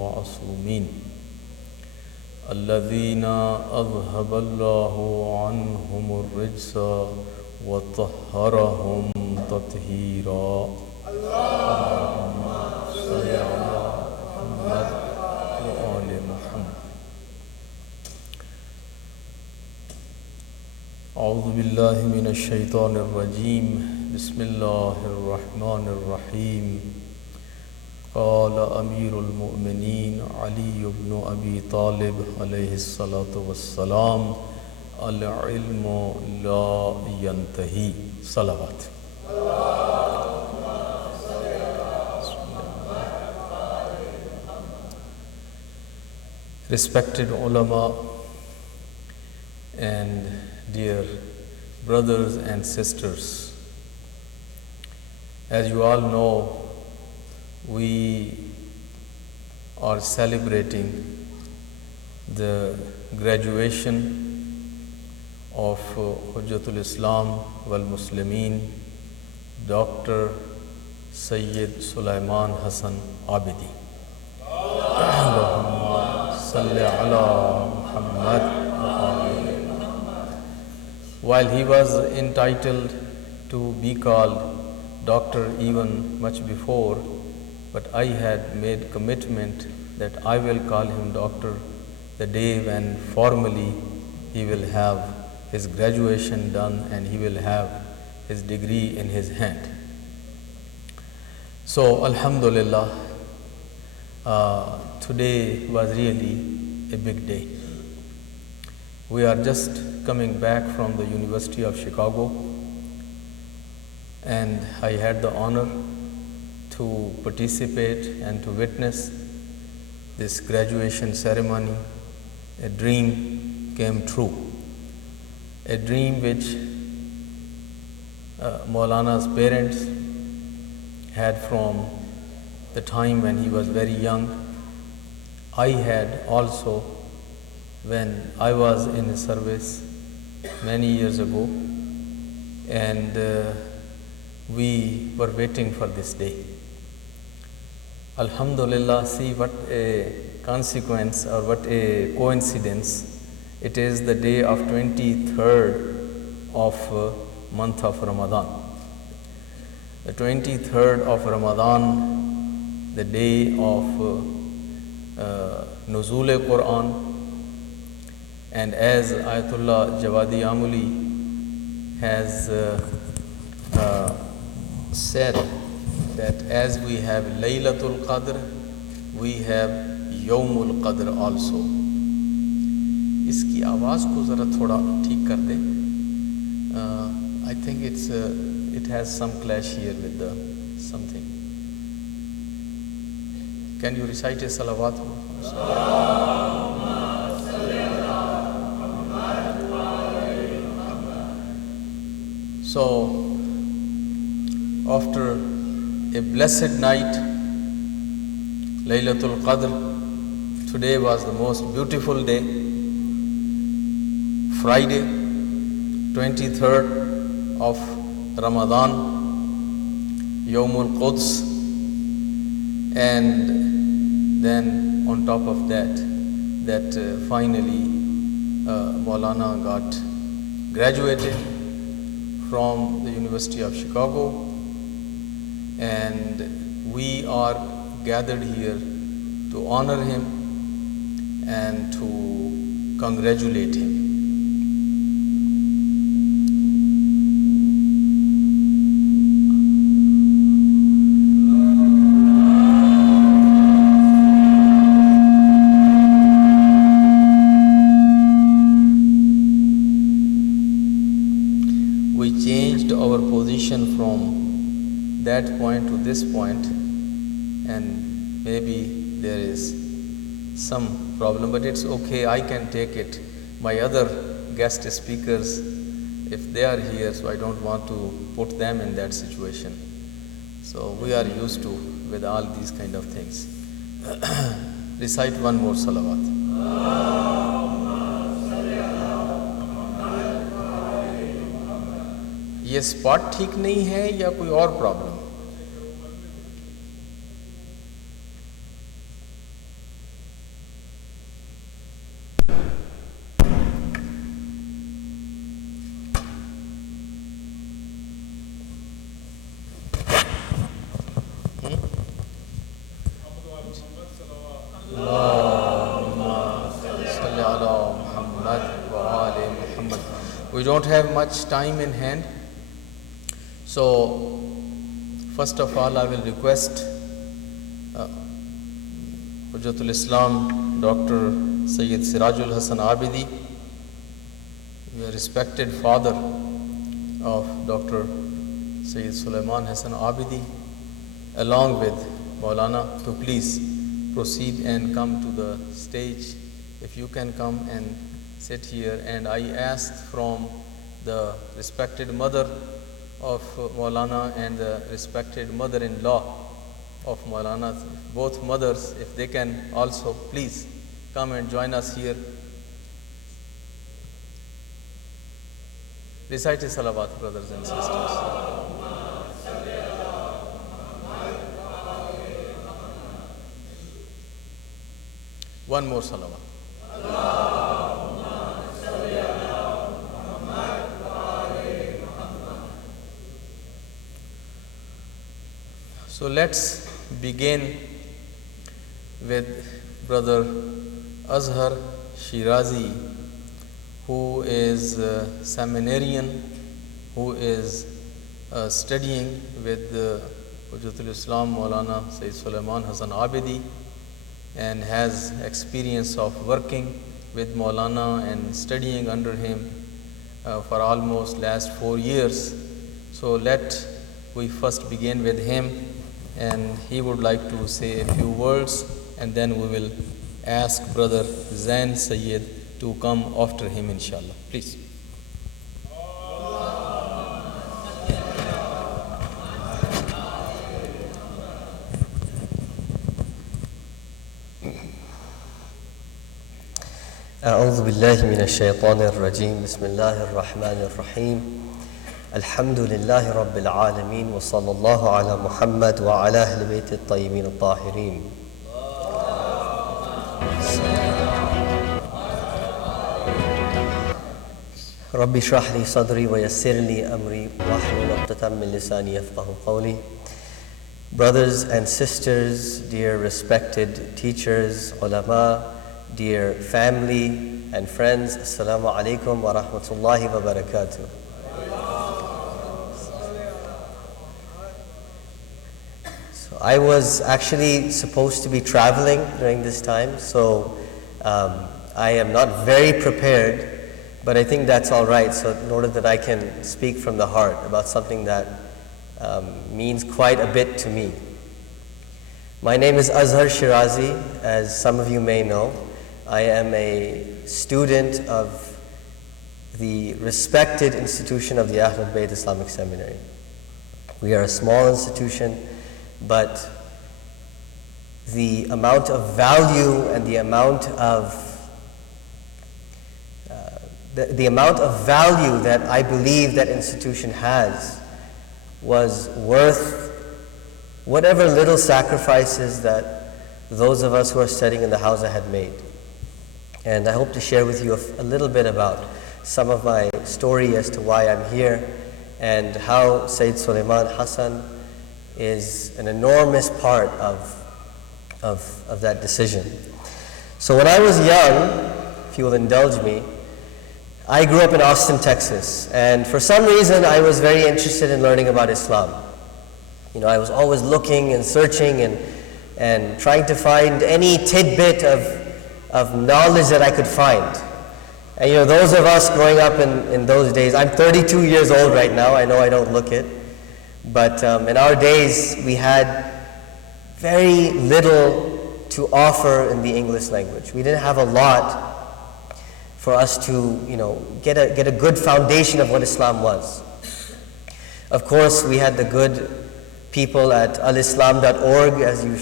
المعصومين الذين أذهب الله عنهم الرجس وطهرهم تطهيرا اللهم صل على محمد وآل محمد أعوذ بالله من الشيطان الرجيم بسم الله الرحمن الرحيم قال أمير المؤمنين علي بن أبي طالب عليه الصلاة والسلام العلم لا ينتهي صلوات Respected ulama and dear brothers and sisters, as you all know, we are celebrating the graduation of Hujjatul Islam wal Muslimin, Dr. Sayyid Sulaiman Hassan Abidi. Allahumma salli ala Muhammad wa ali Muhammad. While he was entitled to be called doctor even much before, but I had made commitment that I will call him doctor the day when formally he will have his graduation done and he will have his degree in his hand. So Alhamdulillah, today was really a big day. We are just coming back from the University of Chicago, and I had the honor to participate and to witness this graduation ceremony. A dream came true, a dream which Maulana's parents had from the time when he was very young. I had also when I was in his service many years ago, and we were waiting for this day. Alhamdulillah, see what a consequence or what a coincidence. It is the day of 23rd of month of Ramadan. The 23rd of Ramadan, the day of Nuzul Quran, and as Ayatollah Jawadi Amuli has said that as we have Laylatul Qadr, we have Yawmul Qadr also. इसकी आवाज़ को ज़रा थोड़ा ठीक कर दे. I think it has some clash here with the something. Can you recite a salawat? So, after a blessed night, Laylatul Qadr, today was the most beautiful day, Friday, 23rd of Ramadan, Yawmul Quds, and then on top of that finally Maulana got graduated from the University of Chicago, and we are gathered here to honor him and to congratulate him. From that point to this point, and maybe there is some problem, but it's okay, I can take it. My other guest speakers, if they are here, so I don't want to put them in that situation. So we are used to with all these kind of things. Recite one more salawat. ये spot ठीक नहीं है या कोई और problem? Allahumma salli ala Muhammad wa ali Muhammad. We don't have much time in hand. So, first of all, I will request Hujjatul Islam, Dr. Sayyid Sirajul Hasan Abidi, the respected father of Dr. Sayyid Sulyman Hasan Abidi, along with Maulana, to please proceed and come to the stage. If you can come and sit here. And I asked from the respected mother of Maulana and the respected mother-in-law of Maulana, both mothers, if they can also please come and join us here. Recite salawat, brothers and sisters. One more salawat. So let's begin with Brother Azhar Shirazi, who is a seminarian, who is studying with Hujjatul Islam Maulana Sayyid Sulyman Hasan Abidi, and has experience of working with Maulana and studying under him for almost last 4 years. So let we first begin with him, and he would like to say a few words, and then we will ask Brother Zain Sayyid to come after him, inshallah. Please. أعوذ بالله من الشيطان الرجيم بسم الله الرحمن الرحيم الحمد لله رب العالمين وصلى الله على محمد وعلى أهل بيت الطيبين الطاهرين. رب اشرح لي صدري ويسر لي أمري واحلل عقدة من لساني يفقهوا قولي. Brothers and sisters, dear respected teachers, ulama, dear family and friends, Assalamu alaikum wa rahmatullahi wa barakatuh. So I was actually supposed to be traveling during this time, so I am not very prepared, but I think that's all right, so in order that I can speak from the heart about something that means quite a bit to me. My name is Azhar Shirazi, as some of you may know. I am a student of the respected institution of the Ahlul Bayt Islamic Seminary. We are a small institution, but the amount of value and the amount of value that I believe that institution has was worth whatever little sacrifices that those of us who are studying in the Hawza had made. And I hope to share with you a little bit about some of my story as to why I'm here and how Sayyid Sulyman Hasan is an enormous part of that decision. So when I was young, if you will indulge me, I grew up in Austin, Texas, and for some reason I was very interested in learning about Islam. You know, I was always looking and searching and trying to find any tidbit of knowledge that I could find. And you know, those of us growing up in those days, I'm 32 years old right now, I know I don't look it, but in our days we had very little to offer in the English language. We didn't have a lot for us to, you know, get a good foundation of what Islam was. Of course, we had the good people at alislam.org, as you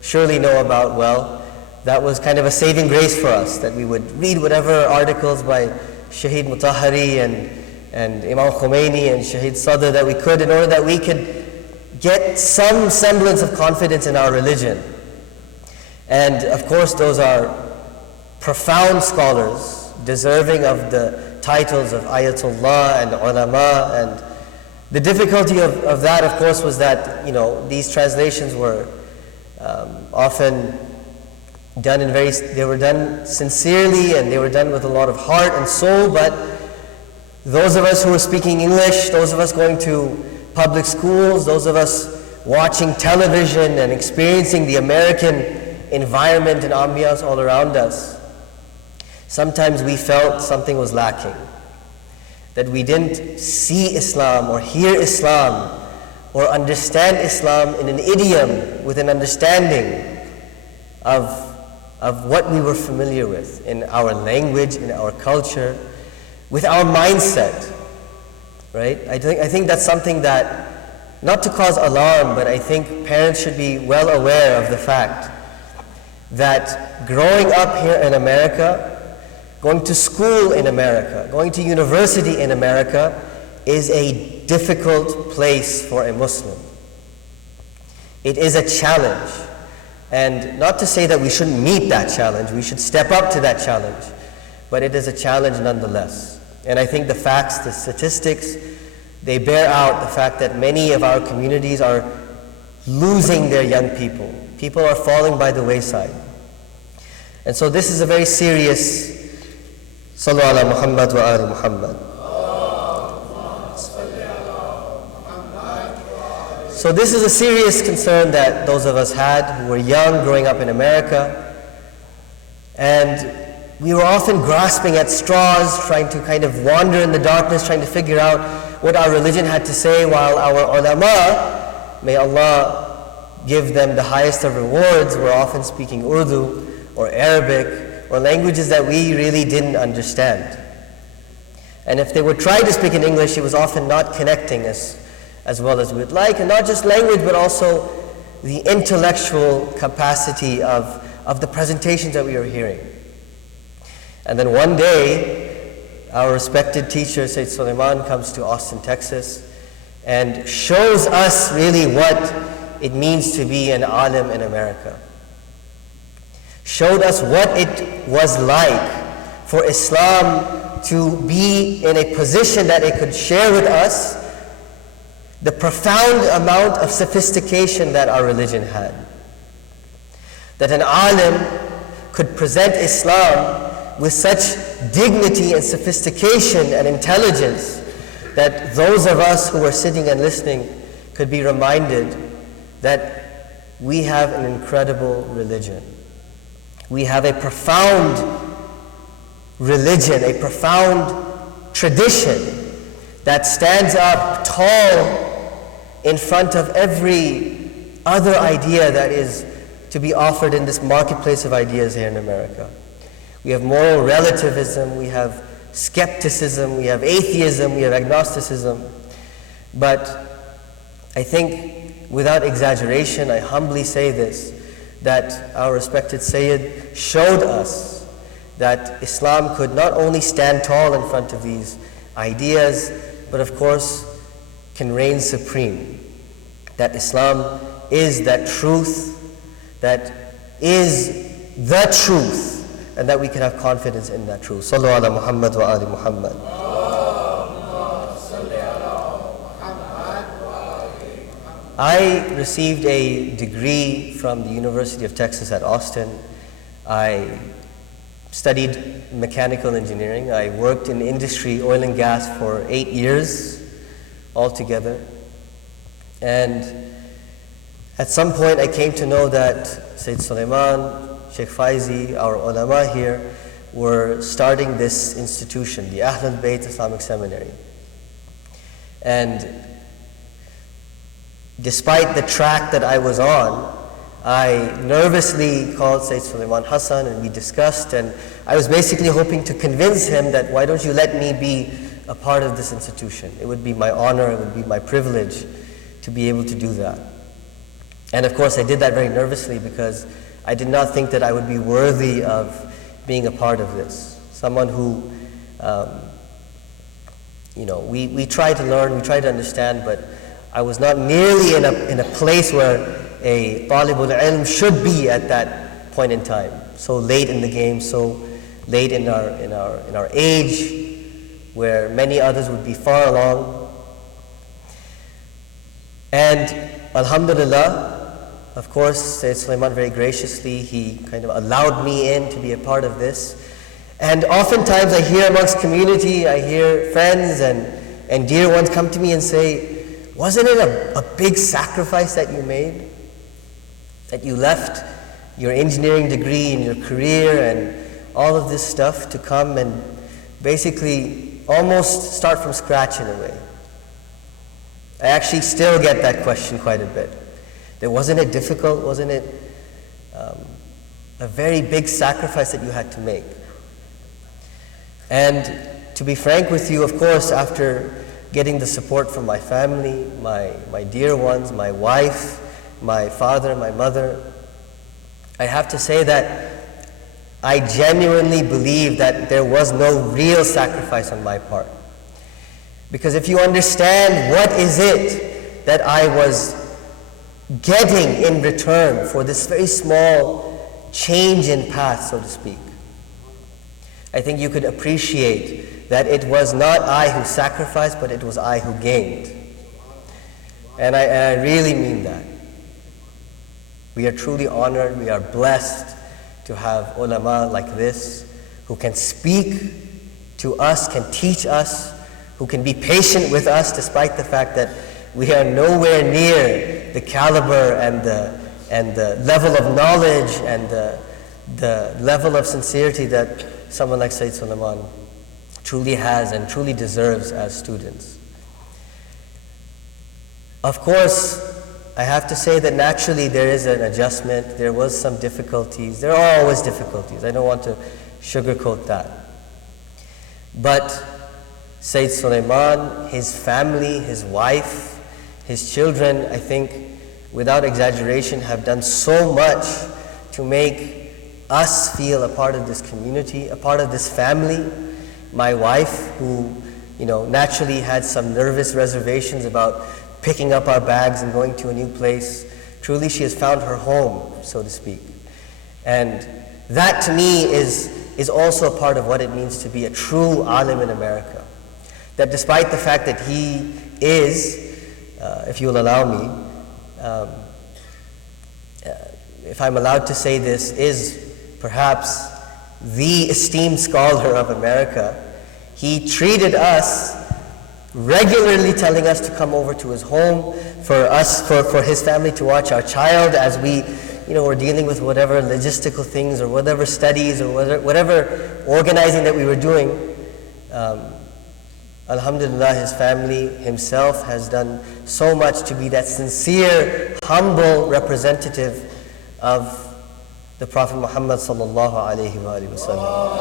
surely know about well. That was kind of a saving grace for us, that we would read whatever articles by Shaheed Mutahari and Imam Khomeini and Shaheed Sadr that we could, in order that we could get some semblance of confidence in our religion. And of course, those are profound scholars, deserving of the titles of Ayatollah and Ulama. And the difficulty of that, of course, was that, you know, these translations were often they were done sincerely, and they were done with a lot of heart and soul. But those of us who were speaking English, those of us going to public schools, those of us watching television and experiencing the American environment and ambiance all around us, sometimes we felt something was lacking, that we didn't see Islam or hear Islam or understand Islam in an idiom, with an understanding of what we were familiar with in our language, in our culture, with our mindset, right? I think that's something that, not to cause alarm, but I think parents should be well aware of the fact that growing up here in America, going to school in America, going to university in America is a difficult place for a Muslim. It is a challenge. And not to say that we shouldn't meet that challenge, we should step up to that challenge, but it is a challenge nonetheless. And I think the facts, the statistics, they bear out the fact that many of our communities are losing their young people. People are falling by the wayside. And so this is a very serious, Sallu ala Muhammad wa ali Muhammad. So this is a serious concern that those of us had who were young, growing up in America. And we were often grasping at straws, trying to kind of wander in the darkness, trying to figure out what our religion had to say, while our ulama, may Allah give them the highest of rewards, were often speaking Urdu or Arabic or languages that we really didn't understand. And if they would try to speak in English, it was often not connecting as well as we'd like, and not just language, but also the intellectual capacity of the presentations that we were hearing. And then one day, our respected teacher, Sayyid Suleiman, comes to Austin, Texas, and shows us really what it means to be an alim in America. Showed us what it was like for Islam to be in a position that it could share with us the profound amount of sophistication that our religion had. That an alim could present Islam with such dignity and sophistication and intelligence that those of us who were sitting and listening could be reminded that we have an incredible religion. We have a profound religion, a profound tradition that stands up tall in front of every other idea that is to be offered in this marketplace of ideas here in America. We have moral relativism, we have skepticism, we have atheism, we have agnosticism. But I think, without exaggeration, I humbly say this, that our respected Sayyid showed us that Islam could not only stand tall in front of these ideas, but of course can reign supreme. That Islam is that truth, that is the truth, and that we can have confidence in that truth. Sallu ala Muhammad wa ali Muhammad. I received a degree from the University of Texas at Austin. I studied mechanical engineering. I worked in industry, oil and gas, for 8 years altogether. And at some point I came to know that Sayyid Suleiman, Sheikh Faizi, our ulama here, were starting this institution, the Ahlul Bayt Islamic Seminary. And despite the track that I was on, I nervously called Sayyid Suleiman Hassan and we discussed, and I was basically hoping to convince him that, why don't you let me be a part of this institution? It would be my honor, it would be my privilege to be able to do that. And of course I did that very nervously because I did not think that I would be worthy of being a part of this. Someone who, we try to learn, we try to understand, but I was not nearly in a place where a talibul ilm should be at that point in time. So late in the game, so late in our age, where many others would be far along. And alhamdulillah, Of course, Sayyid Suleiman very graciously, he kind of allowed me in to be a part of this. And oftentimes I hear amongst community, I hear friends and dear ones come to me and say, wasn't it a big sacrifice that you made? That you left your engineering degree and your career and all of this stuff to come and basically almost start from scratch in a way. I actually still get that question quite a bit. That wasn't it difficult? Wasn't it a very big sacrifice that you had to make? And to be frank with you, of course, after getting the support from my family, my dear ones, my wife, my father, my mother, I have to say that I genuinely believe that there was no real sacrifice on my part. Because if you understand what is it that I was getting in return for this very small change in path, so to speak, I think you could appreciate that it was not I who sacrificed, but it was I who gained. And I really mean that. We are truly honored, we are blessed to have ulama like this, who can speak to us, can teach us, who can be patient with us despite the fact that we are nowhere near the caliber and the level of knowledge and the level of sincerity that someone like Sayyid Suleiman truly has and truly deserves as students. Of course, I have to say that naturally there is an adjustment, there was some difficulties, there are always difficulties, I don't want to sugarcoat that. But Sayyid Suleiman, his family, his wife, his children, I think, without exaggeration, have done so much to make us feel a part of this community, a part of this family. My wife, who, naturally had some nervous reservations about picking up our bags and going to a new place, truly she has found her home, so to speak. And that to me is also a part of what it means to be a true alim in America. That despite the fact that he is, if you'll allow me, if I'm allowed to say this, is perhaps the esteemed scholar of America, he treated us regularly, telling us to come over to his home for his family to watch our child as we were dealing with whatever logistical things or whatever studies or whatever organizing that we were doing. Alhamdulillah, his family, himself has done so much to be that sincere, humble representative of the Prophet Muhammad sallallahu alaihi wasallam.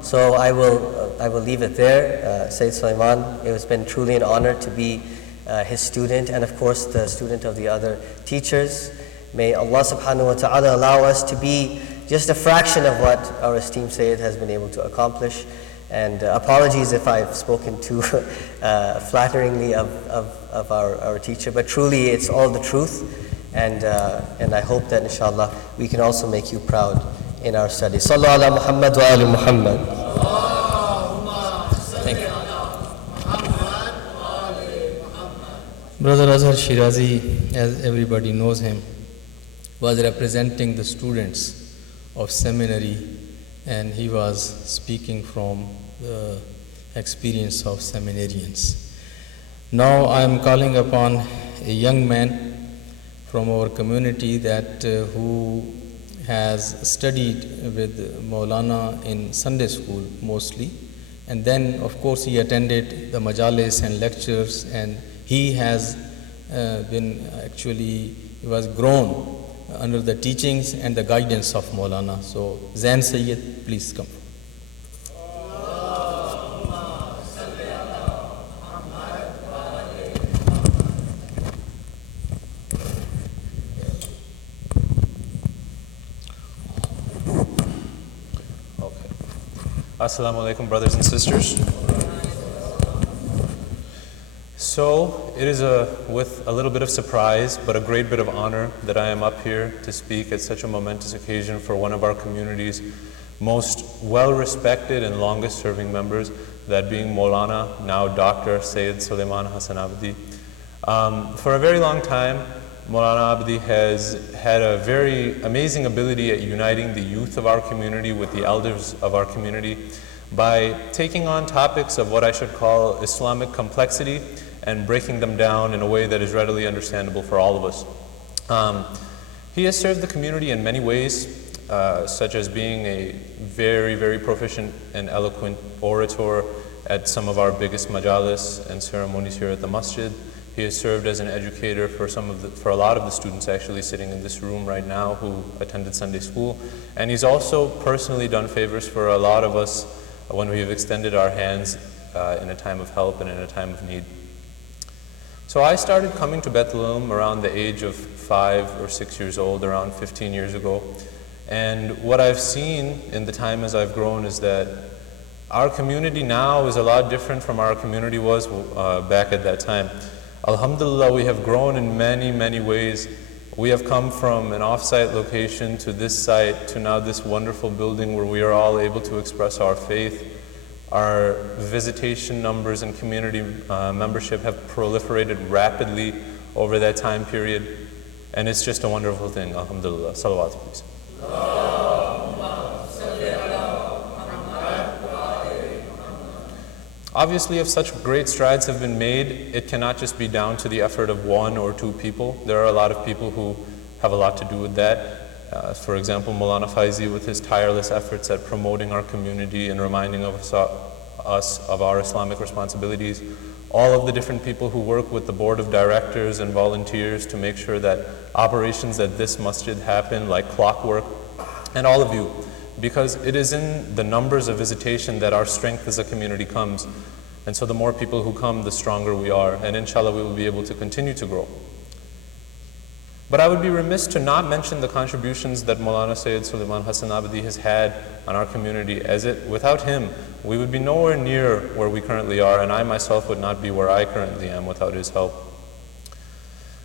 So I will leave it there. Sayyid Suleiman, it has been truly an honor to be his student and of course the student of the other teachers. May Allah subhanahu wa ta'ala allow us to be just a fraction of what our esteemed Sayyid has been able to accomplish. And apologies if I've spoken too flatteringly of our teacher, but truly it's all the truth. And I hope that inshallah we can also make you proud in our study. Sallu ala Muhammad wa ali Muhammad. Thank you. Brother Azhar Shirazi, as everybody knows him, was representing the students of seminary, and he was speaking from the experience of seminarians. Now I am calling upon a young man from our community that who has studied with Maulana in Sunday school mostly, and then of course he attended the majalis and lectures, and he has he was grown under the teachings and the guidance of Maulana. So Zain Sayyid, please come. Assalamu alaikum, brothers and sisters. So it is with a little bit of surprise, but a great bit of honor that I am up here to speak at such a momentous occasion for one of our community's most well-respected and longest-serving members, that being Maulana, now Dr. Sayyid Sulyman Abidi. For a very long time, Maulana Abidi has had a very amazing ability at uniting the youth of our community with the elders of our community by taking on topics of what I should call Islamic complexity and breaking them down in a way that is readily understandable for all of us. He has served the community in many ways, such as being a very, very proficient and eloquent orator at some of our biggest majalis and ceremonies here at the masjid. He has served as an educator for a lot of the students actually sitting in this room right now who attended Sunday school. And he's also personally done favors for a lot of us when we have extended our hands in a time of help and in a time of need. So I started coming to Baitul Ilm around the age of 5 or 6 years old, around 15 years ago. And what I've seen in the time as I've grown is that our community now is a lot different from our community was back at that time. Alhamdulillah, we have grown in many, many ways. We have come from an off-site location to this site to now this wonderful building where we are all able to express our faith. Our visitation numbers and community membership have proliferated rapidly over that time period. And it's just a wonderful thing, alhamdulillah. Salawat, please. Obviously, if such great strides have been made, it cannot just be down to the effort of 1 or 2 people. There are a lot of people who have a lot to do with that. For example, Maulana Faizi with his tireless efforts at promoting our community and reminding us of our Islamic responsibilities. All of the different people who work with the board of directors and volunteers to make sure that operations at this masjid happen like clockwork, and all of you. Because it is in the numbers of visitation that our strength as a community comes. And so the more people who come, the stronger we are. And inshallah, we will be able to continue to grow. But I would be remiss to not mention the contributions that Maulana Sayyid Sulyman Abidi has had on our community. Without him, we would be nowhere near where we currently are, and I myself would not be where I currently am without his help.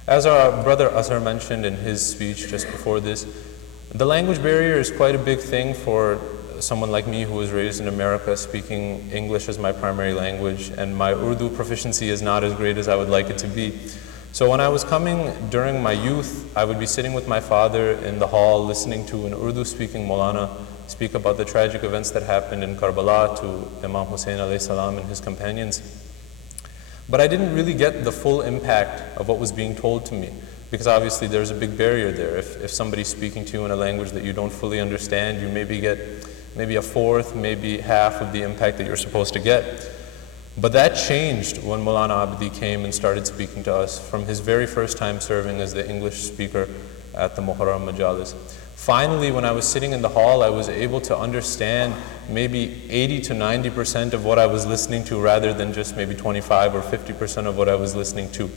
As our brother Azhar mentioned in his speech just before this, the language barrier is quite a big thing for someone like me who was raised in America speaking English as my primary language, and my Urdu proficiency is not as great as I would like it to be. So when I was coming during my youth, I would be sitting with my father in the hall listening to an Urdu-speaking Maulana speak about the tragic events that happened in Karbala to Imam Hussein alayhi salam and his companions. But I didn't really get the full impact of what was being told to me, because obviously there's a big barrier there. If somebody's speaking to you in a language that you don't fully understand, you maybe get maybe a fourth, maybe half of the impact that you're supposed to get. But that changed when Maulana Abidi came and started speaking to us from his very first time serving as the English speaker at the Muharram Majalis. Finally, when I was sitting in the hall, I was able to understand maybe 80 to 90% of what I was listening to rather than just maybe 25 or 50% of what I was listening to.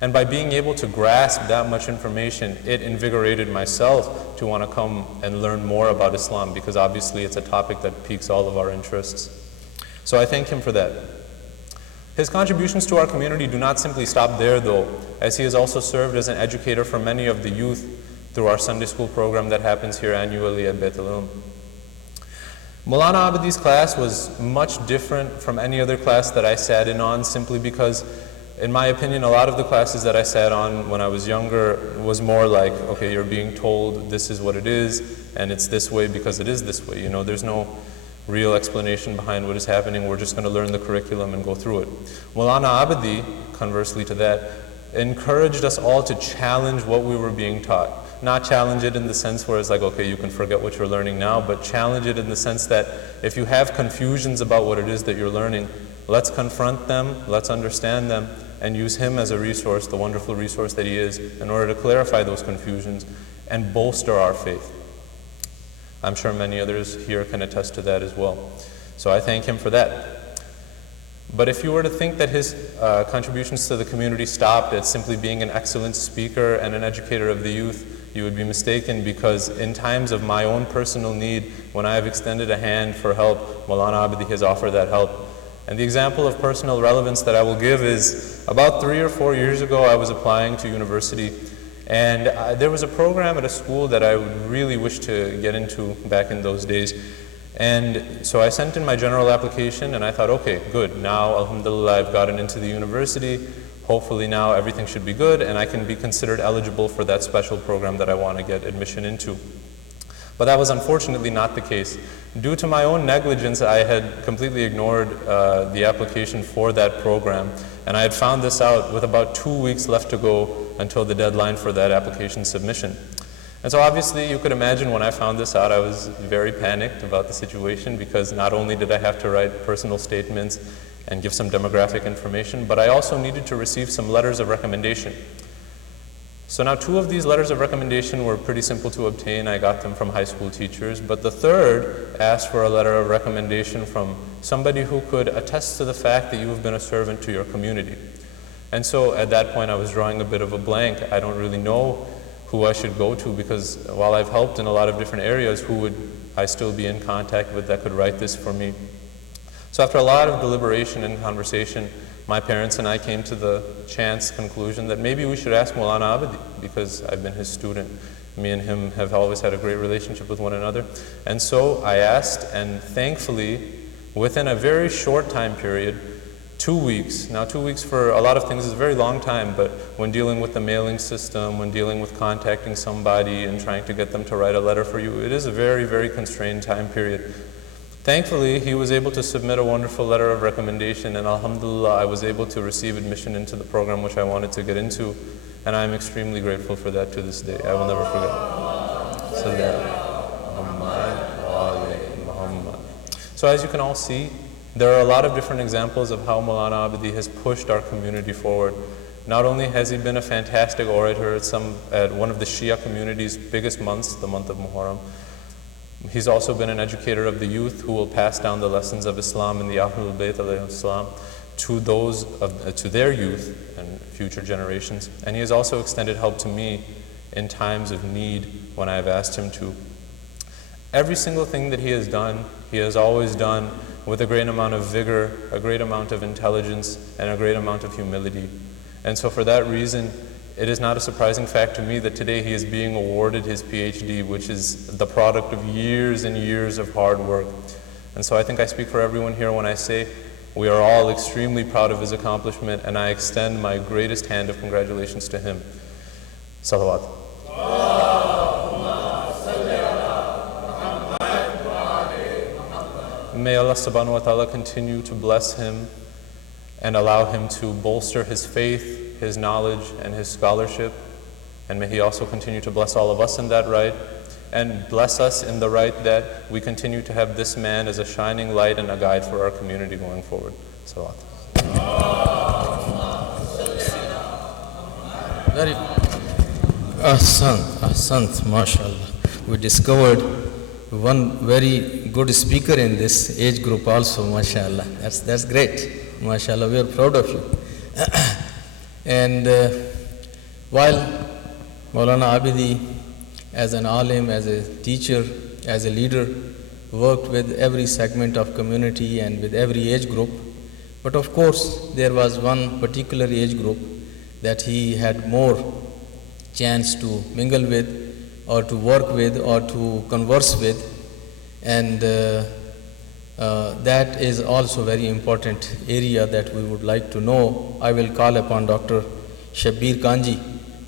And by being able to grasp that much information, it invigorated myself to want to come and learn more about Islam, because obviously it's a topic that piques all of our interests. So I thank him for that. His contributions to our community do not simply stop there though, as he has also served as an educator for many of the youth through our Sunday school program that happens here annually at Baitul Ilm. Maulana Abidi's class was much different from any other class that I sat in on, simply because, in my opinion, a lot of the classes that I sat on when I was younger was more like, okay, you're being told this is what it is, and it's this way because it is this way. You know, there's no real explanation behind what is happening. We're just going to learn the curriculum and go through it. Maulana Abidi, conversely to that, encouraged us all to challenge what we were being taught. Not challenge it in the sense where it's like, okay, you can forget what you're learning now, but challenge it in the sense that if you have confusions about what it is that you're learning, let's confront them, let's understand them, and use him as a resource, the wonderful resource that he is, in order to clarify those confusions and bolster our faith. I'm sure many others here can attest to that as well. So I thank him for that. But if you were to think that his contributions to the community stopped at simply being an excellent speaker and an educator of the youth, you would be mistaken, because in times of my own personal need, when I have extended a hand for help, Maulana Abidi has offered that help. And the example of personal relevance that I will give is, about 3 or 4 years ago, I was applying to university, and there was a program at a school that I would really wish to get into back in those days. And so I sent in my general application and I thought, okay, good, now alhamdulillah I've gotten into the university, hopefully now everything should be good and I can be considered eligible for that special program that I want to get admission into. But that was unfortunately not the case. Due to my own negligence, I had completely ignored the application for that program, and I had found this out with about 2 weeks left to go until the deadline for that application submission. And so obviously you could imagine when I found this out, I was very panicked about the situation, because not only did I have to write personal statements and give some demographic information, but I also needed to receive some letters of recommendation. So now 2 of these letters of recommendation were pretty simple to obtain. I got them from high school teachers, but the 3rd asked for a letter of recommendation from somebody who could attest to the fact that you have been a servant to your community. And so at that point I was drawing a bit of a blank. I don't really know who I should go to, because while I've helped in a lot of different areas, who would I still be in contact with that could write this for me? So after a lot of deliberation and conversation, my parents and I came to the chance conclusion that maybe we should ask Maulana Abidi, because I've been his student. Me and him have always had a great relationship with one another. And so I asked, and thankfully, within a very short time period, 2 weeks. Now 2 weeks for a lot of things is a very long time, but when dealing with the mailing system, when dealing with contacting somebody and trying to get them to write a letter for you, it is a very, very constrained time period. Thankfully, he was able to submit a wonderful letter of recommendation, and alhamdulillah, I was able to receive admission into the program which I wanted to get into, and I'm extremely grateful for that to this day. I will never forget. So as you can all see, there are a lot of different examples of how Maulana Abidi has pushed our community forward. Not only has he been a fantastic orator at one of the Shia community's biggest months, the month of Muharram, he's also been an educator of the youth who will pass down the lessons of Islam and the Ahlul Bayt alayhi salam to their youth and future generations. And he has also extended help to me in times of need when I have asked him to. Every single thing that he has done, he has always done with a great amount of vigor, a great amount of intelligence, and a great amount of humility. And so for that reason, it is not a surprising fact to me that today he is being awarded his PhD, which is the product of years and years of hard work. And so I think I speak for everyone here when I say we are all extremely proud of his accomplishment, and I extend my greatest hand of congratulations to him. Salawat. May Allah subhanahu wa ta'ala continue to bless him and allow him to bolster his faith, his knowledge, and his scholarship. And may he also continue to bless all of us in that right, and bless us in the right that we continue to have this man as a shining light and a guide for our community going forward. Salawat. Very Ahsant, mashallah. We discovered one very good speaker in this age group also, mashallah. That's great, mashallah. We are proud of you. And while Maulana Abidi, as an alim, as a teacher, as a leader, worked with every segment of community and with every age group, but of course there was one particular age group that he had more chance to mingle with, or to work with, or to converse with, and that is also very important area that we would like to know. I will call upon Dr. Shabbir Kanji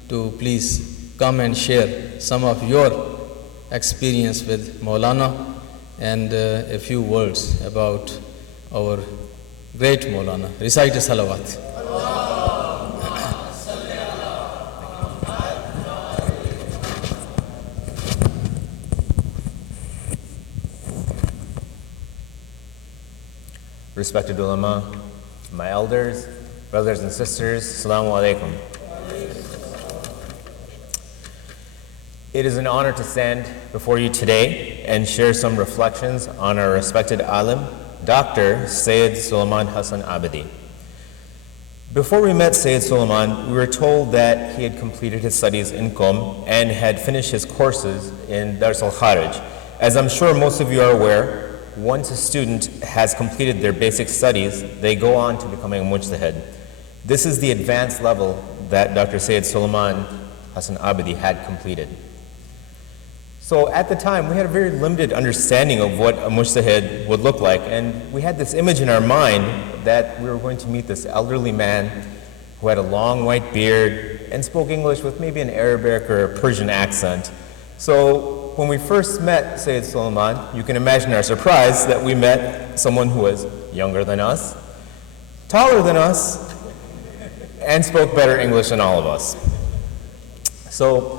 to please come and share some of your experience with Maulana and a few words about our great Maulana. Recite a salawat. Respected ulama, my elders, brothers and sisters, Assalamu alaikum. It is an honor to stand before you today and share some reflections on our respected alim, Dr. Sayyid Sulyman Hassan Abidi. Before we met Sayyid Sulyman, we were told that he had completed his studies in Qom and had finished his courses in Dars al-Kharij. As I'm sure most of you are aware, once a student has completed their basic studies, they go on to becoming a mujtahid. This is the advanced level that Dr. Sayyid Sulyman Hassan Abidi had completed. So at the time, we had a very limited understanding of what a mujtahid would look like, and we had this image in our mind that we were going to meet this elderly man who had a long white beard and spoke English with maybe an Arabic or a Persian accent. So when we first met Sayyid Suleiman, you can imagine our surprise that we met someone who was younger than us, taller than us, and spoke better English than all of us. So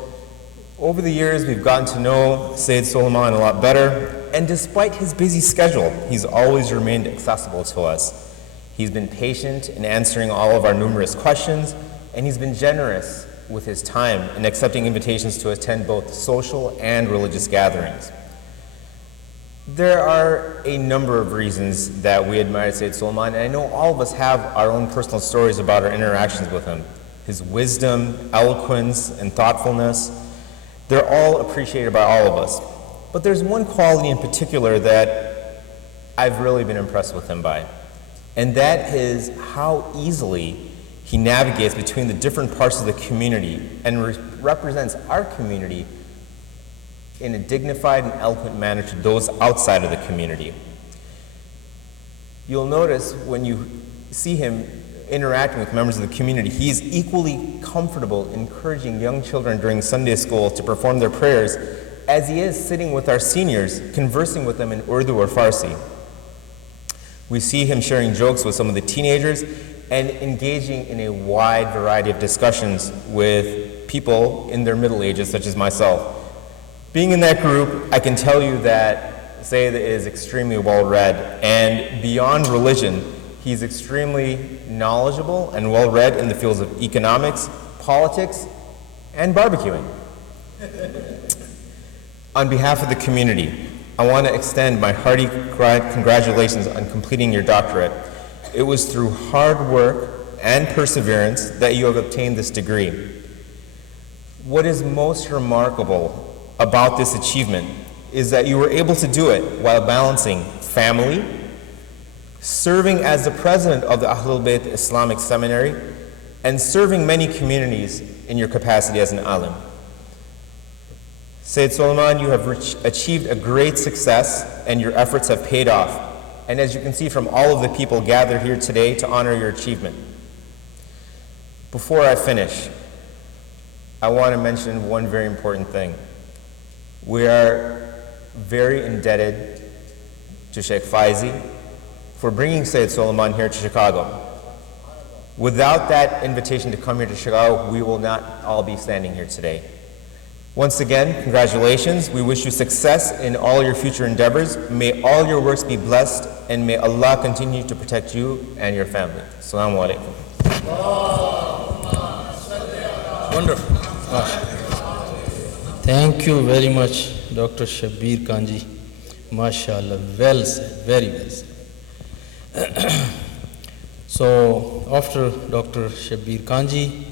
over the years, we've gotten to know Sayyid Suleiman a lot better, and despite his busy schedule, he's always remained accessible to us. He's been patient in answering all of our numerous questions, and he's been generous with his time in accepting invitations to attend both social and religious gatherings. There are a number of reasons that we admire Sayyid Suleiman, and I know all of us have our own personal stories about our interactions with him. His wisdom, eloquence, and thoughtfulness, they're all appreciated by all of us. But there's one quality in particular that I've really been impressed with him by, and that is how easily he navigates between the different parts of the community and represents our community in a dignified and eloquent manner to those outside of the community. You'll notice when you see him interacting with members of the community, he's equally comfortable encouraging young children during Sunday school to perform their prayers as he is sitting with our seniors, conversing with them in Urdu or Farsi. We see him sharing jokes with some of the teenagers and engaging in a wide variety of discussions with people in their middle ages, such as myself. Being in that group, I can tell you that Sayyid is extremely well-read, and beyond religion, he's extremely knowledgeable and well-read in the fields of economics, politics, and barbecuing. On behalf of the community, I want to extend my hearty congratulations on completing your doctorate. It was through hard work and perseverance that you have obtained this degree. What is most remarkable about this achievement is that you were able to do it while balancing family, serving as the president of the Ahlul Bayt Islamic Seminary, and serving many communities in your capacity as an alim. Sayyid Suleiman, you have achieved a great success, and your efforts have paid off. And as you can see from all of the people gathered here today to honor your achievement. Before I finish, I want to mention one very important thing. We are very indebted to Sheikh Faizi for bringing Sayyid Suleiman here to Chicago. Without that invitation to come here to Chicago, we will not all be standing here today. Once again, congratulations. We wish you success in all your future endeavors. May all your works be blessed, and may Allah continue to protect you and your family. Assalamu alaikum. Wonderful. Thank you very much, Dr. Shabbir Kanji. MashaAllah, well said, very well said. So, after Dr. Shabbir Kanji,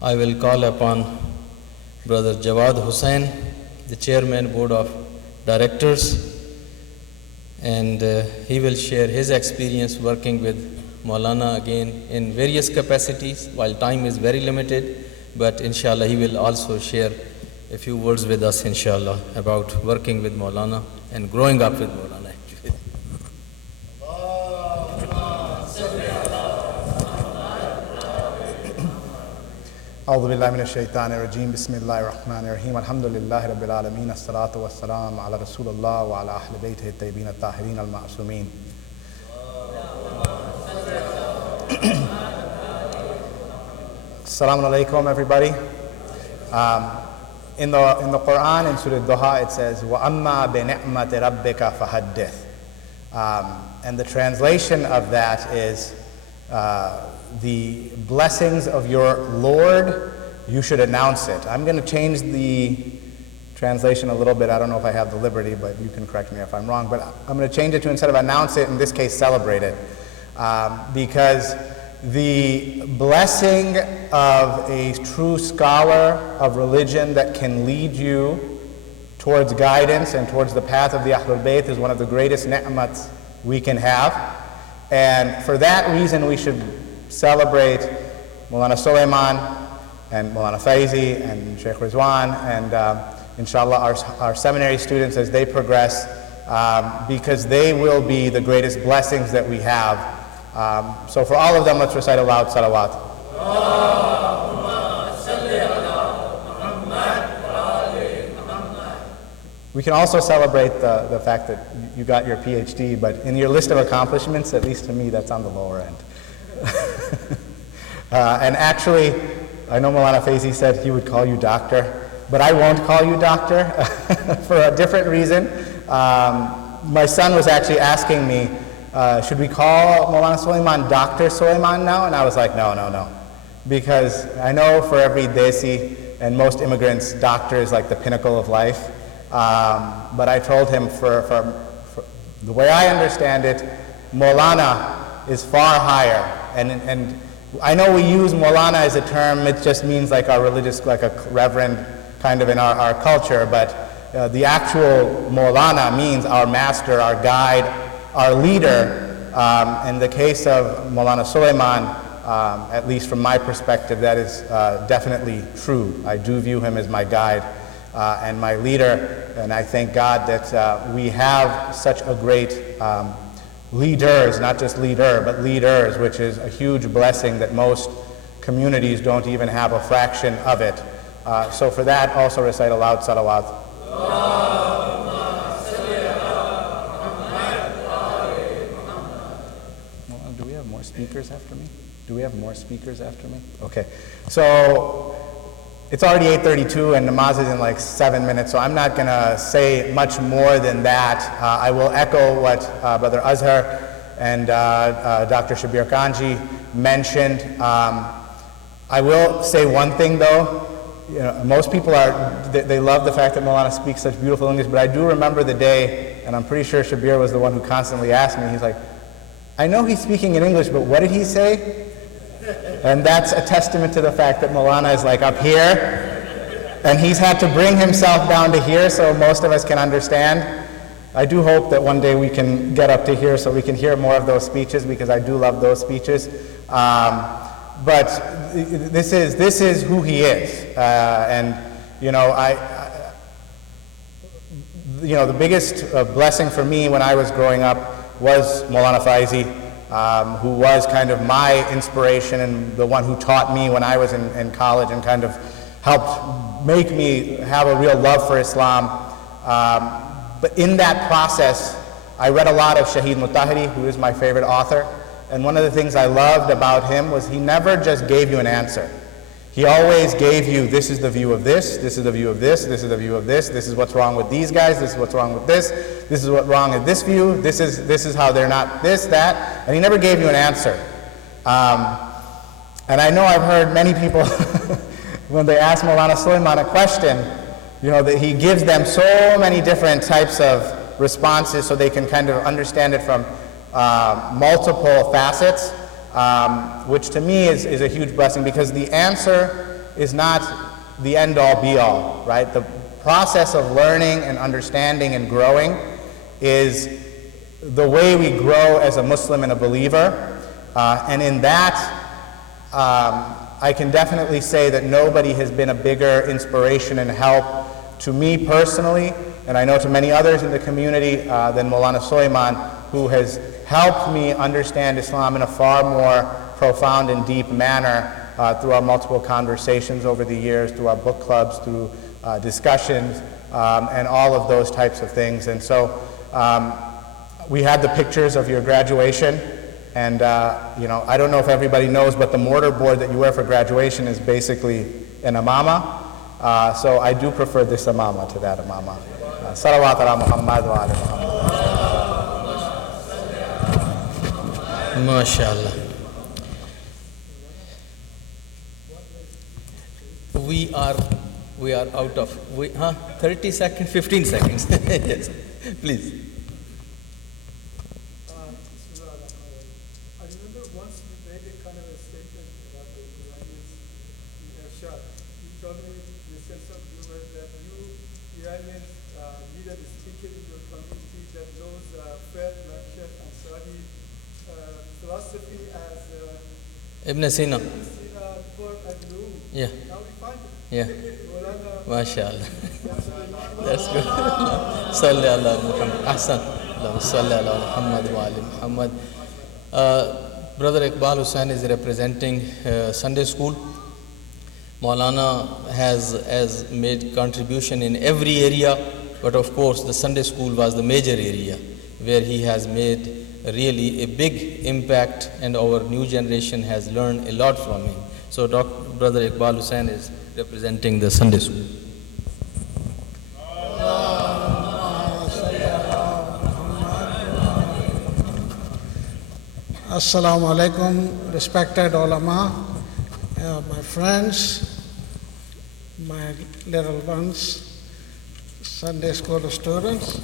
I will call upon Brother Jawad Hussain, the Chairman Board of Directors, and he will share his experience working with Maulana again in various capacities, while time is very limited, but inshallah he will also share a few words with us inshallah about working with Maulana and growing up with Maulana. أعوذ بالله من الشيطان الرجيم بسم الله الرحمن الرحيم الحمد لله رب العالمين الصلاة والسلام على رسول الله وعلى أهل بيته الطيبين الطاهرين المعصومين. Assalamu alaikum, everybody. In the Quran, in Surah Duha, it says, وَأَمَّا بِنِعْمَةِ رَبِّكَ فَحَدِّثْ. And the translation of that is, the blessings of your Lord, you should announce it. I'm going to change the translation a little bit. I don't know if I have the liberty, but you can correct me if I'm wrong. But I'm going to change it to, instead of announce it, in this case, celebrate it. Because the blessing of a true scholar of religion that can lead you towards guidance and towards the path of the Ahlul Bayt is one of the greatest ni'mats we can have. And for that reason, we should celebrate Maulana Sulyman and Maulana Faizi and Sheikh Rizwan and inshallah, our seminary students as they progress, because they will be the greatest blessings that we have. So for all of them, let's recite aloud salawat. We can also celebrate the fact that you got your PhD, but in your list of accomplishments, at least to me, that's on the lower end. And actually, I know Maulana Faizi said he would call you doctor, but I won't call you doctor for a different reason. My son was actually asking me, should we call Maulana Sulyman Dr. Sulyman now? And I was like, no. Because I know for every desi and most immigrants, doctor is like the pinnacle of life. But I told him for the way I understand it, Maulana is far higher. And I know we use Maulana as a term, it just means like our religious, like a reverend kind of in our culture, but the actual Maulana means our master, our guide, our leader. In the case of Maulana Sulyman, at least from my perspective, that is definitely true. I do view him as my guide and my leader, and I thank God that we have such a great leaders, not just leader, but leaders, which is a huge blessing that most communities don't even have a fraction of it. So for that, also recite aloud salawat. Do we have more speakers after me? Okay. So it's already 8:32 and namaz is in like 7 minutes, so I'm not going to say much more than that. I will echo what Brother Azhar and Dr. Shabir Kanji mentioned. I will say one thing though. You know, most people they love the fact that Maulana speaks such beautiful English, but I do remember the day, and I'm pretty sure Shabir was the one who constantly asked me, he's like, I know he's speaking in English, but what did he say? And that's a testament to the fact that Maulana is like up here, and he's had to bring himself down to here so most of us can understand. I do hope that one day we can get up to here so we can hear more of those speeches, because I do love those speeches. But this is who he is, and you know, the biggest blessing for me when I was growing up was Maulana Faizi, who was kind of my inspiration and the one who taught me when I was in college and kind of helped make me have a real love for Islam. But in that process, I read a lot of Shaheed Mutahiri, who is my favorite author. And one of the things I loved about him was he never just gave you an answer. He always gave you, this is the view of this is the view of this is the view of this is what's wrong with these guys, this is what's wrong with this is what's wrong with this view, this is how they're not this, that, and he never gave you an answer. And I know I've heard many people, when they ask Maulana Sulyman a question, you know, that he gives them so many different types of responses so they can kind of understand it from multiple facets, which to me is a huge blessing, because the answer is not the end-all be-all, right? The process of learning and understanding and growing is the way we grow as a Muslim and a believer, and in that I can definitely say that nobody has been a bigger inspiration and help to me personally, and I know to many others in the community, than Maulana Sulyman, who has helped me understand Islam in a far more profound and deep manner through our multiple conversations over the years, through our book clubs, through discussions, and all of those types of things. And so we had the pictures of your graduation, and you know, I don't know if everybody knows, but the mortar board that you wear for graduation is basically an amama. So I do prefer this amama to that amama. Salawat ala Muhammad wa ala Muhammad. MashaAllah. We are out of 30 seconds, 15 seconds. Yes, please. I remember once you made a kind of a statement about the Iranians in Irshad. You told me in a sense of humor that you Iranians need a speaker in your community that knows Fred, Rakshat, and Saudi philosophy as Ibn Sina. before I knew. Yeah. Now we find it. Yeah. Maulana MashaAllah. That's good. Salli ala Muhammad. Ahsan. Allahumma salli ala Muhammad wa ali Muhammad. Brother Iqbal Hussain is representing Sunday school. Maulana has made contribution in every area, but of course the Sunday school was the major area where he has made really a big impact, and our new generation has learned a lot from him. So Brother Iqbal Hussain is representing the Sunday school. Assalamu alaikum, respected ulama, my friends, my little ones, Sunday school students.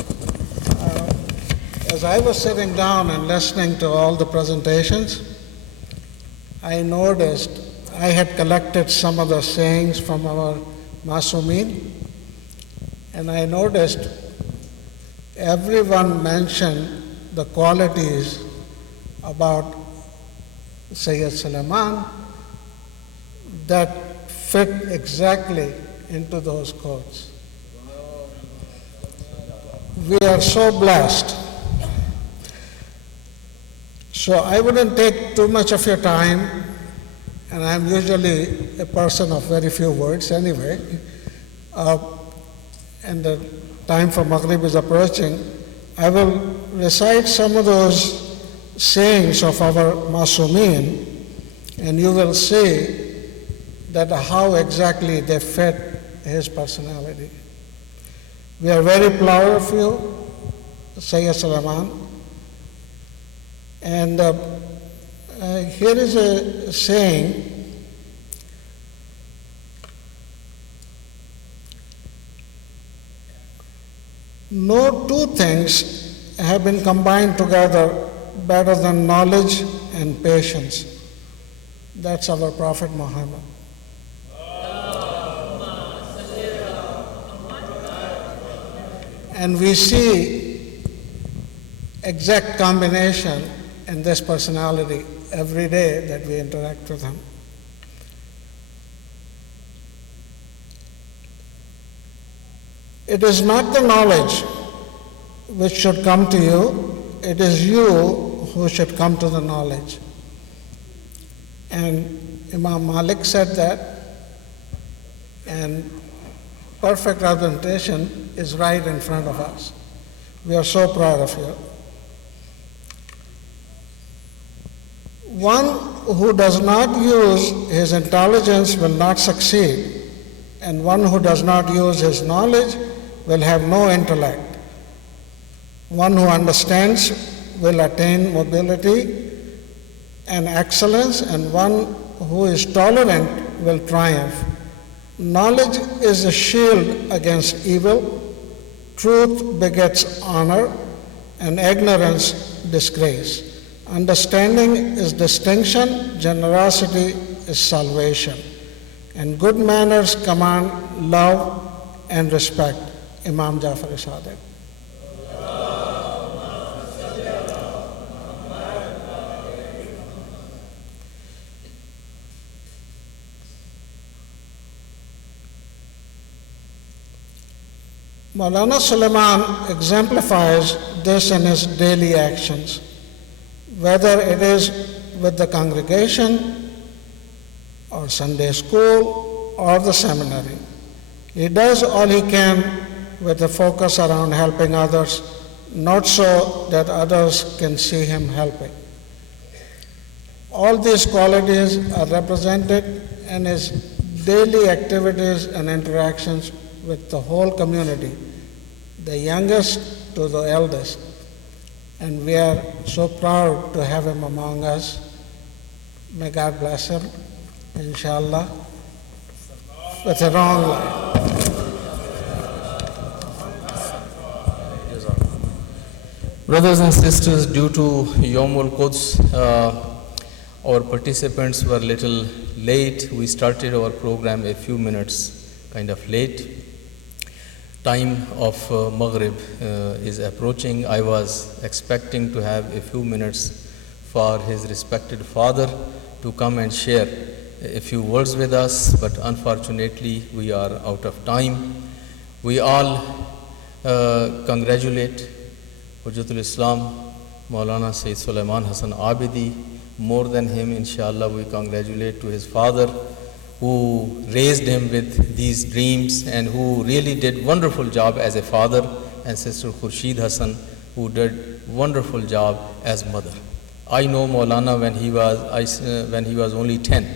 As I was sitting down and listening to all the presentations, I noticed I had collected some of the sayings from our Masumin, and I noticed everyone mentioned the qualities about Sayyid Sulayman that fit exactly into those quotes. We are so blessed. So I wouldn't take too much of your time, and I'm usually a person of very few words anyway, and the time for Maghrib is approaching. I will recite some of those sayings of our Masumin, and you will see that how exactly they fit his personality. We are very proud of you, Sayyid Sulayman. And here is a saying, no two things have been combined together better than knowledge and patience. That's our Prophet Muhammad. And we see exact combination in this personality every day that we interact with him. It is not the knowledge which should come to you, it is you who should come to the knowledge. And Imam Malik said that, and perfect representation is right in front of us. We are so proud of you. One who does not use his intelligence will not succeed, and one who does not use his knowledge will have no intellect. One who understands will attain mobility and excellence, and one who is tolerant will triumph. Knowledge is a shield against evil, truth begets honor, and ignorance disgrace. Understanding is distinction, generosity is salvation, and good manners command love and respect. Imam Jafar Sadiq. Maulana Sulyman exemplifies this in his daily actions, whether it is with the congregation or Sunday school or the seminary. He does all he can with a focus around helping others, not so that others can see him helping. All these qualities are represented in his daily activities and interactions with the whole community, the youngest to the eldest. And we are so proud to have him among us. May God bless him, inshallah, with a long life. Brothers and sisters, due to Yawmul Quds, our participants were a little late. We started our program a few minutes kind of late. Time of Maghrib is approaching. I was expecting to have a few minutes for his respected father to come and share a few words with us, but unfortunately we are out of time. We all congratulate Hujjatul Islam, Maulana Sulyman Abidi. More than him, inshallah, we congratulate to his father, who raised him with these dreams and who really did wonderful job as a father, and Sister Khurshid Hassan, who did wonderful job as mother. I know Maulana when he was only 10,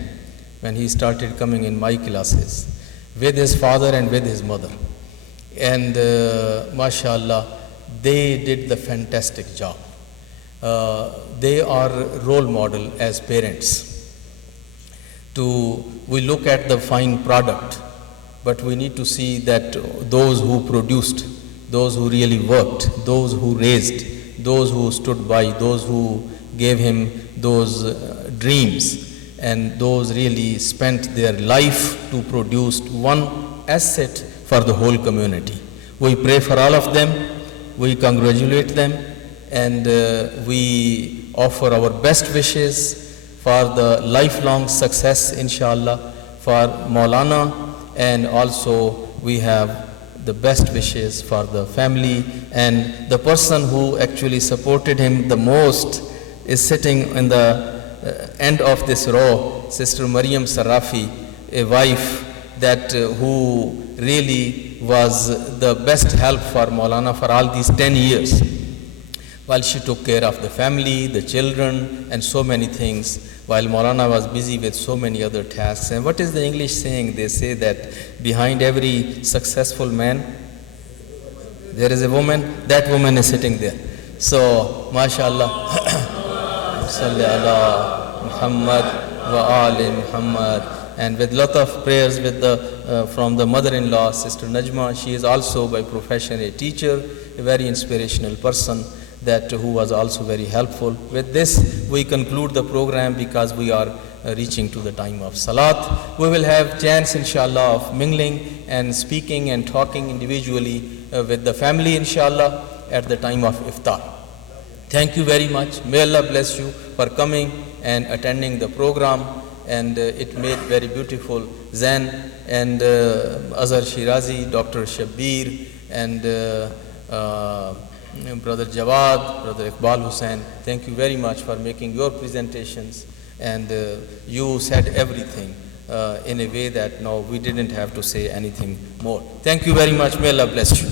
when he started coming in my classes with his father and with his mother. And mashallah, they did the fantastic job. They are role model as parents. We look at the fine product, but we need to see that those who produced, those who really worked, those who raised, those who stood by, those who gave him those dreams, and those really spent their life to produce one asset for the whole community. We pray for all of them, we congratulate them, and we offer our best wishes for the lifelong success, inshallah, for Maulana, and also we have the best wishes for the family. And the person who actually supported him the most is sitting in the end of this row, Sister Maryam Sarafi, a wife that who really was the best help for Maulana for all these 10 years. While she took care of the family, the children, and so many things, while Maulana was busy with so many other tasks. And what is the English saying? They say that behind every successful man, there is a woman. That woman is sitting there. So, mashallah, salli ala Muhammad wa ali Muhammad. And with lot of prayers from the mother-in-law, Sister Najma. She is also by profession a teacher, a very inspirational person, who was also very helpful. With this, we conclude the program because we are reaching to the time of Salat. We will have chance, inshallah, of mingling and speaking and talking individually with the family, inshallah, at the time of Iftar. Thank you very much. May Allah bless you for coming and attending the program. And it made very beautiful. Zain and Azhar Shirazi, Dr. Shabbir, and Brother Jawad, Brother Iqbal Hussain, thank you very much for making your presentations, and you said everything in a way that no, we didn't have to say anything more. Thank you very much. May Allah bless you.